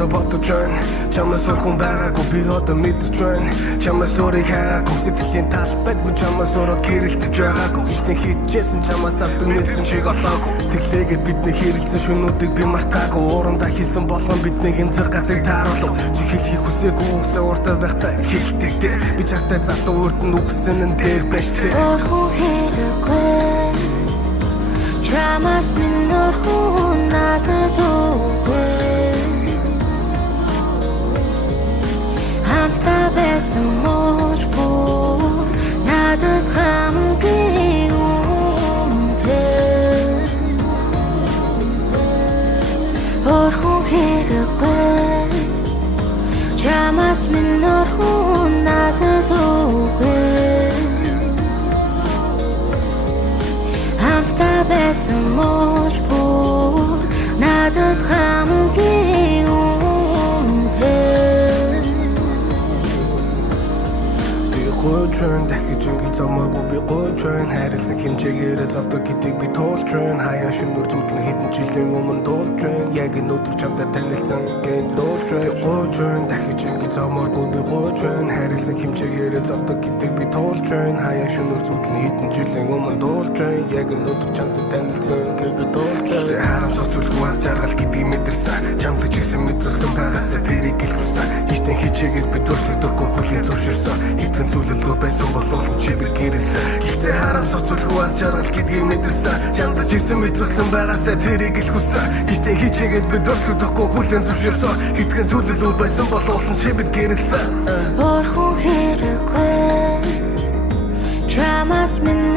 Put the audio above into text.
одоо бодож байна. Чамаас өрхөн байгаагүй би одоо мэдэрч байна. Чамаас өөрийг хайгаагүй сэтгэлийн талбайд би чамаас өрөөд гэрэлтэж байгаагүй. Хичнээн хийжсэн чамаас авдаг мэдрэмжийг олоогүй. Тэглээгээд бидний хэрэлцэн шөнүүдийг би мартаагүй. Уурандаа хийсэн болгон бидний эмзэг газрыг тааруулав. Чи хэлхийг хүсээгүй үсээ уртаа байхдаа хэлдэг дээ. Би чагтай залуу урд нь үгсэн нь дээр байж тээ. Орхон хэрэггүй чамаас минь орхон надад өгөө. Хамтдаа байсан мууч бүр надад хамгийн үнэтэй. Орхон хэрэггүй чамаас минь орхон надад өгөө. Хамтдаа байсан мууч бүр надад хамгийн үнэтэй. Би гойж байна дахиж ингэ замаагүй би гойж байна. Хайрлсан хэмжээгээр завдаг гэдгийг би туулж байна. Хаяа шөнөөр зүудлэн хэдэн жилийн өмнө дуулж байна. Яг энэ өдөр чамтай танилцсан гэж дуулж байна. Гойж байна дахиж ингэ замаагүй би гойж байна. Хайрлсан хэмжээгээр завдаг гэдгийг би туулж байна. Хаяа шөнөөр зүудлэн хэдэн жилийн өмнө дуулж байна. Яг энэ өдөр чамтай танилцсан гэж би дуулж байна. Харамсах зүйлгүй бас жаргал гэдгийг мэдэрсэн. Чамд ч гэсэн мэдрүүлсэн байгаасаа тэрийг гэлбсэн. Хичнээн хичээгээд би дуршлагдахгүй хүлийн зөвшөрсөн. Хэдхэн зүйлэлгүй байсан болов чи бид гэрэлсэн. Гэхдээ харамсах зүйлгүй бас жаргал гэдгийг мэдэрсэн. Чамд ч гэсэн мэдрүүлсэн байгаасаа тэрийг гэлбсэн. Хичнээн хичээгээд би дуршлагдахгүй хүлийн зөвшөрсөн. Хэдхэн зүйлэлгүй байсан болов чи бид гэрэлсэн. Орхон хэрэггүй чамаас минь